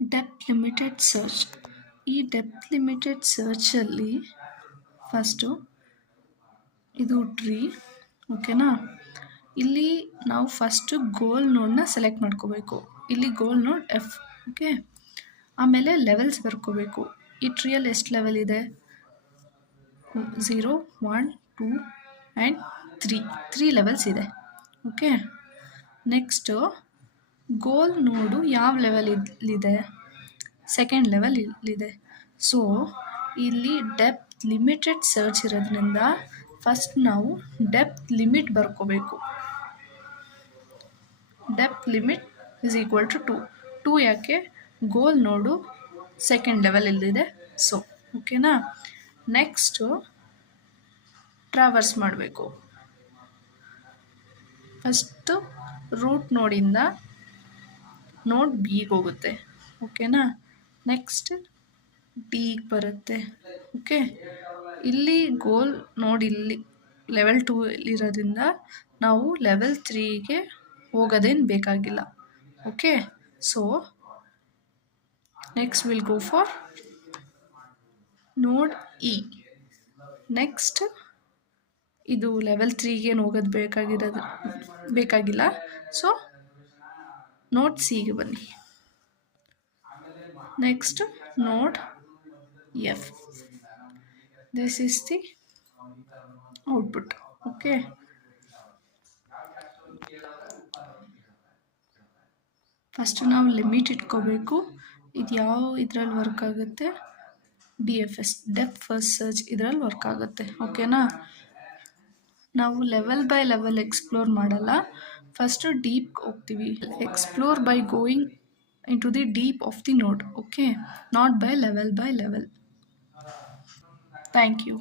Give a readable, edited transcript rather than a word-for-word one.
Depth limited search. ಈ depth limited ಸರ್ಚಲ್ಲಿ first ಇದು tree, ಓಕೆನಾ. ಇಲ್ಲಿ ನಾವು ಫಸ್ಟು ಗೋಲ್ ನೋಡ್ನ ಸೆಲೆಕ್ಟ್ ಮಾಡ್ಕೋಬೇಕು. ಇಲ್ಲಿ ಗೋಲ್ ನೋಡ್ ಎಫ್, ಓಕೆ. ಆಮೇಲೆ ಲೆವೆಲ್ಸ್ ಬರ್ಕೋಬೇಕು. ಈ ಟ್ರೀಯಲ್ಲಿ ಎಷ್ಟು ಲೆವೆಲ್ ಇದೆ? 0, 1, 2 ಆ್ಯಂಡ್ 3 ಲೆವೆಲ್ಸ್ ಇದೆ, ಓಕೆ. ನೆಕ್ಸ್ಟು ಗೋಲ್ ನೋಡು ಯಾವ ಲೆವೆಲ್ ಇಲ್ಲಿದೆ? ಸೆಕೆಂಡ್ ಲೆವೆಲ್ ಇಲ್ಲಿದೆ. ಸೊ ಇಲ್ಲಿ ಡೆಪ್ತ್ ಲಿಮಿಟೆಡ್ ಸರ್ಚ್ ಇರೋದ್ರಿಂದ ಫಸ್ಟ್ ನಾವು ಡೆಪ್ತ್ ಲಿಮಿಟ್ ಬರ್ಕೋಬೇಕು. Depth limit is equal to 2. ಯಾಕೆ? ಗೋಲ್ ನೋಡು ಸೆಕೆಂಡ್ ಲೆವೆಲ್ ಇಲ್ಲಿದೆ, ಸೊ ಓಕೆನಾ. ನೆಕ್ಸ್ಟು ಟ್ರಾವರ್ಸ್ ಮಾಡಬೇಕು. ಫಸ್ಟು ರೂಟ್ ನೋಡಿಂದ ನೋಡ್ ಬಿಗೆ ಹೋಗುತ್ತೆ, ಓಕೆನಾ. ನೆಕ್ಸ್ಟ್ ಡಿಗೆ ಬರುತ್ತೆ, ಓಕೆ. ಇಲ್ಲಿ ಗೋಲ್ ನೋಡಿ ಇಲ್ಲಿ ಲೆವೆಲ್ 2 ಇರೋದ್ರಿಂದ ನಾವು ಲೆವೆಲ್ 3ಗೆ ಹೋಗೋದೇನು ಬೇಕಾಗಿಲ್ಲ, okay. So next will go for ನೋಡ್ ಇ. ನೆಕ್ಸ್ಟ್ ಇದು ಲೆವೆಲ್ 3ಗೆ ಹೋಗೋದು ಬೇಕಾಗಿಲ್ಲ, ಸೊ ನೋಡ್ ಸಿಗೆ ಬನ್ನಿ. ನೆಕ್ಸ್ಟ್ ನೋಡ್ F. This is the output, okay. First ನಾವು ಲಿಮಿಟ್ ಇಟ್ಕೋಬೇಕು. ಇದು ಯಾವ ಇದರಲ್ಲಿ ವರ್ಕ್ ಆಗುತ್ತೆ? DFS, ಡೆಪ್ತ್ ಫಸ್ಟ್ ಸರ್ಚ್, ಇದರಲ್ಲಿ ವರ್ಕ್ ಆಗುತ್ತೆ, ಓಕೆನಾ. ನಾವು ಲೆವೆಲ್ ಬೈ ಲೆವೆಲ್ ಎಕ್ಸ್ಪ್ಲೋರ್ ಮಾಡಲ್ಲ, ಫಸ್ಟು ಡೀಪ್ ಹೋಗ್ತೀವಿ. Explore by going into the deep of the node, okay, not by level. Thank you.